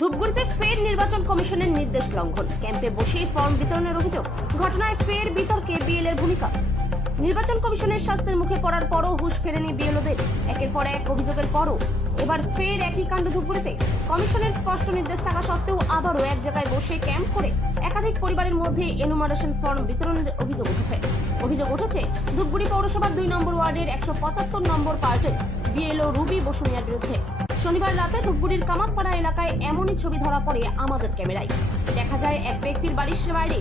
ধূপগুড়িতে ফের নির্বাচন কমিশনের নির্দেশ লঙ্ঘন। ক্যাম্পে বসেই ফর্ম বিতরণের অভিযোগ। ঘটনায় ফের বিতর্কে বিএল এর ভূমিকা। নির্বাচন কমিশনের শাস্তির মুখে পড়ার পরও হুঁশ ফেরেনি বিএলওদের। একের পর এক অভিযোগের পরও। এবার ফের একই কাণ্ড ধূপগুড়িতে। কমিশনের স্পষ্ট নির্দেশ থাকা সত্ত্বেও আবারও এক জায়গায় বসে ক্যাম্প করে একাধিক পরিবারের মধ্যে এনুমারেশন ফর্ম বিতরণের অভিযোগ উঠেছে। অভিযোগ উঠেছে, ধূপগুড়ি পৌরসভার দুই নম্বর ওয়ার্ডের একশো পঁচাত্তর নম্বর পার্টের বিএলও রুবি বসুনিয়ার বিরুদ্ধে। শনিবার রাতে ধূপগুড়ির কামাতপাড়া এলাকায় এমনই ছবি ধরা পড়ে আমাদের ক্যামেরায়। দেখা যায়, এক ব্যক্তির বাড়ির বাইরে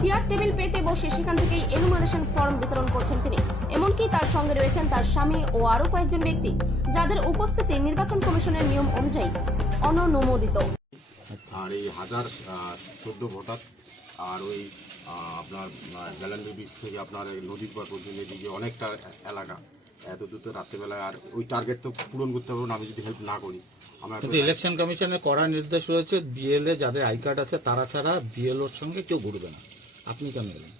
চেয়ার, টেবিল পেতে বসে সেখান থেকেই এনুমারেশন ফর্ম বিতরণ করছেন তিনি। এমনকি তার সঙ্গে রয়েছেন তার স্বামী ও আরও কয়েকজন ব্যক্তি, যাদের উপস্থিতি নির্বাচন কমিশনের নিয়ম অনুযায়ী অননুমোদিত আর এই হাজার চোদ্দ ভোটার, আর ওই আপনার গ্যালান্ডি বিচ থেকে আপনার নদীর পার পর্যন্ত এদিকে অনেকটা এলাকা এত দ্রুত রাত্রেবেলায় আর ওই টার্গেট তো পূরণ করতে পারব না আমি যদি হেল্প না করি আমরা কিন্তু ইলেকশন কমিশনের কড়া নির্দেশ রয়েছে বিএলএ যাদের আই কার্ড আছে তারা ছাড়া বিএলওর সঙ্গে কেউ ঘুরবে না। আপনি কেন এলেন?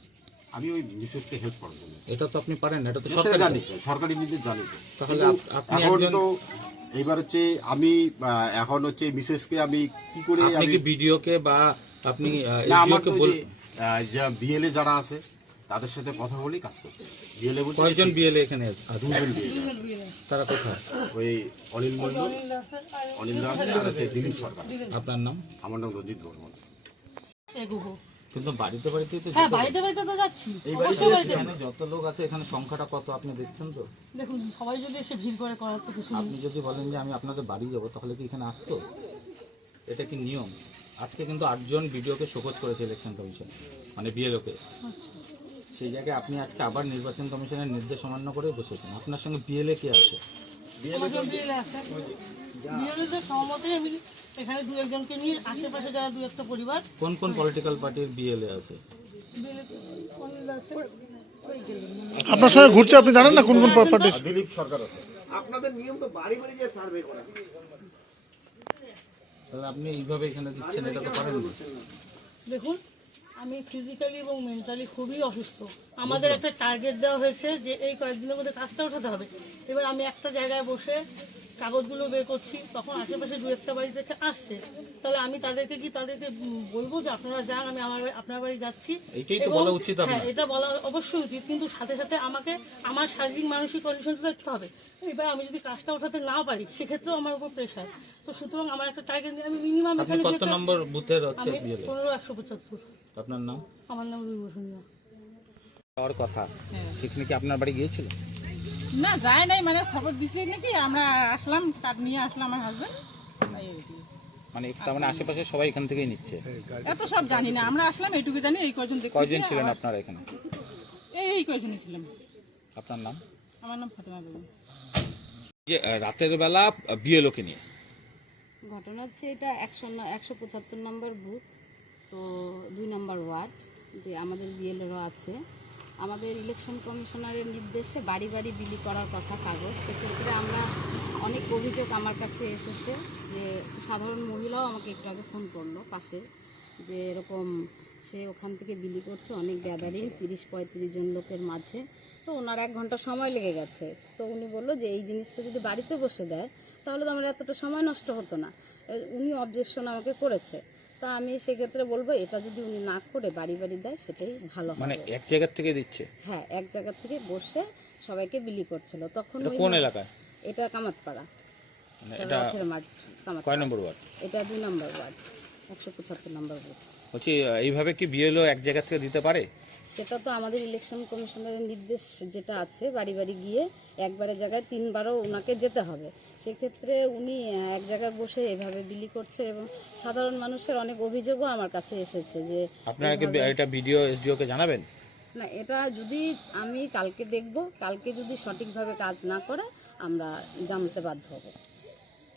আমি ওই বিশেষকে হেল্প করার জন্য এটা তো আপনি পারেন না এটা তো সরকারি জানি সরকারি নির্দেশ জানি তো। তাহলে আপনি একজন- তো এইবার হচ্ছে আমি এখন হচ্ছে মিসেসকে আমি কি করে আপনি আমি কি বিডিও কে বা আপনি না এসডিও আমার কে তো বল বিএলএ যারা আছে তাদের সাথে কথা বলেই কাজ করছে। বিএলএ বলতে কয়েকজন বিএলএ এখানে আছে? দুজন বিএলএ তারা কোথায়? ওই অনিল মন্ডল অনিল দাস আর হচ্ছে দিলীপ সরকার। আপনার নাম? আমার নাম রঞ্জিত বর্মন। কিন্তু বাড়িতে বাড়িতেই তো হ্যাঁ বাড়িতে বাড়িতে তো যাচ্ছি। এই বাড়িতে অবশ্যই এখানে যত লোক আছে এখানে সংখ্যাটা কত আপনি দেখছেন তো? দেখুন সবাই যদি এসে ভিড় করে করার তো কিছু আপনি যদি বলেন যে আমি আপনাদের বাড়ি যাব তাহলে কি এখানে আসতো? এটা কি নিয়ম? আজকে কিন্তু আটজন বিডিওকে শোকজ করেছে ইলেকশন কমিশন মানে বিএলওকে আচ্ছা। সেই জায়গায় আপনি আজকে আবার নির্বাচন কমিশনের নির্দেশ অমান্য করে বসেছেন। আপনার সঙ্গে বিএলএ কে আছে? এখানে দু একজনকে নিয়ে আশেপাশে যারা দু একটা পরিবার কোন কোন পলিটিক্যাল পার্টির বিএলএ আছে আছে? আপনার সঙ্গে ঘুরছে আপনি জানেন না কোন কোন পার্টি? দিলীপ সরকার আছে। তাহলে আপনি এইভাবে এখানে দিচ্ছেন এটা তো পারেন না দেখুন আমি ফিজিক্যালি এবং মেন্টালি খুবই অসুস্থ। আমাদের একটা টার্গেট দেওয়া হয়েছে যে এই কয়েকদিনের মধ্যে কাজটা ওঠাতে হবে। এবার আমি একটা জায়গায় বসে কাগজগুলো বের করছি তখন আশেপাশে দু একটা বাড়ি থেকে আসছে। তাহলে আমি তাদেরকে কি তাদেরকে বলব যে আপনারা যান আমি আমার আপনার বাড়ি যাচ্ছি? হ্যাঁ এটা বলা অবশ্যই উচিত কিন্তু সাথে সাথে আমাকে আমার শারীরিক মানসিক কন্ডিশনটা দেখতে হবে। এবার আমি যদি কাজটা ওঠাতে না পারি সেক্ষেত্রেও আমার উপর প্রেশার তো সুতরাং আমার একটা টার্গেট আমি মিনিমাম এখানে কত নম্বর বুথের হচ্ছে আপনার নাম? আমার নাম রুবি বসুনিয়া যাওয়ার কথা। সেখানে কি আপনার বাড়ি গিয়েছিল? না যায় নাই মানে খবর দিছে নাকি? আমরা আসলাম কাঠ নিয়ে আসলাম আমার হাজবেন্ড মানে তার মানে আশেপাশে সবাই এখান থেকেই নিচ্ছে। এত সব জানি না আমরা আসলাম এইটুকু জানি এই কয়জন কয়জন ছিলেন আপনারা এখানে? এই এই কয়জনই ছিলাম আপনার নাম? আমার নাম ফাতেমা বেগম। যে রাতের বেলা বিএলওকে নিয়ে। ঘটনা হচ্ছে এটা একশো ন- একশো পঁচাত্তর নম্বর বুথ। তো দুই নম্বর ওয়ার্ড যে আমাদের বিএলএরও আছে। আমাদের ইলেকশন কমিশনারের নির্দেশে বাড়ি বাড়ি বিলি করার কথা কাগজ। সেক্ষেত্রে আমরা অনেক অভিযোগ আমার কাছে এসেছে যে সাধারণ মহিলাও আমাকে একটু আগে ফোন করল পাশে যে এরকম সে ওখান থেকে বিলি করছে, অনেক গ্যাদারিং তিরিশ পঁয়ত্রিশ জন লোকের মাঝে। তো ওনার এক ঘণ্টা সময় লেগে গেছে। তো উনি বলল যে এই জিনিসটা যদি বাড়িতে বসে দেয়, তাহলে তো আমার এতটা সময় নষ্ট হতো না। উনি অবজেকশন আমাকে করেছে। তা আমি সেক্ষেত্রে বলব এটা যদি উনি না করে বাড়ি বাড়ি দেয় সেটাই ভালো মানে এক জায়গা থেকে দিচ্ছে? হ্যাঁ এক জায়গা থেকে বসে সবাইকে বিলি করছিল। তখন কোন এলাকায়? এটা কামাতপাড়া। মানে এটা কয় নম্বর ওয়ার্ড? এটা দুই নম্বর ওয়ার্ড একশো পঁচাত্তর নম্বর বুথ হচ্ছে এইভাবে কি বিএলও এক জায়গা থেকে দিতে পারে? সেটা তো আমাদের ইলেকশন কমিশনারের নির্দেশ যেটা আছে বাড়ি বাড়ি গিয়ে একবারের জায়গায় তিনবারও ওনাকে যেতে হবে। সেক্ষেত্রে উনি এক জায়গায় বসে এভাবে বিলি করছে এবং সাধারণ মানুষের অনেক অভিযোগও আমার কাছে এসেছে যে আপনারা কি এটা ভিডিও এসডিও কে জানাবেন? না এটা যদি আমি কালকে দেখব কালকে যদি সঠিকভাবে কাজ না করে আমরা জানাতে বাধ্য হব।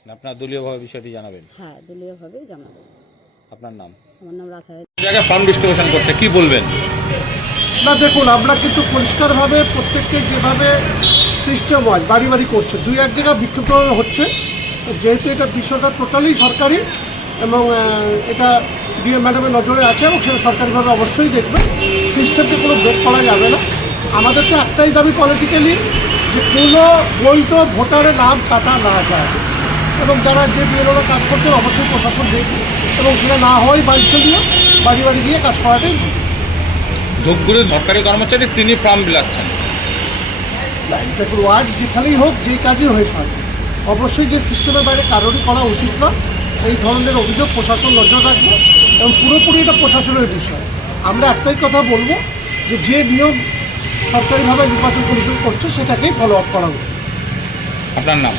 না আপনার দলীয়ভাবে বিষয়টি জানাবেন। হ্যাঁ দলীয়ভাবে জানাব। আপনার নাম? আমার নাম রাধা জায়গায় ফার্ম ডিস্ট্রিবিউশন করতে কি বলবেন? না দেখুন আমরা কিন্তু পরিষ্কারভাবে প্রত্যেককে যেভাবে সিস্টেম হয় বাড়ি বাড়ি করছে। দুই এক জায়গায় বিক্ষিপ্ত হচ্ছে। যেহেতু এটা বিষয়টা টোটালি সরকারি এবং এটা ডিএম ম্যাডামের নজরে আছে এবং সেটা সরকারিভাবে অবশ্যই দেখবে। সিস্টেমকে কোনো ব্রেক করা যাবে না। আমাদের তো একটাই দাবি পলিটিক্যালি যে কোনো বৈধ ভোটারের নাম কাটা না যায়। এবং যারা যে বিএলওরা কাজ করছেন অবশ্যই প্রশাসন দেখবে। এবং সেটা না হয় বাড়িতে দিয়ে বাড়ি বাড়ি গিয়ে কাজ করাটাই ভালো। ধূপগুড়ি সরকারি কর্মচারী তিনি ফর্ম বিলাচ্ছেন। দেখুন ওয়ার্ড যেখানেই হোক, যে কাজই হয়ে থাকে। অবশ্যই যে সিস্টেমের বাইরে কারোরই করা উচিত না। এই ধরনের অভিযোগ প্রশাসন নজর রাখবে এবং পুরোপুরি এটা প্রশাসনের বিষয়। আমরা একটাই কথা বলব যে যে নিয়ম সরকারিভাবে নির্বাচন কমিশন করছে, সেটাকেই ফলো আপ করা উচিত। আপনার নাম?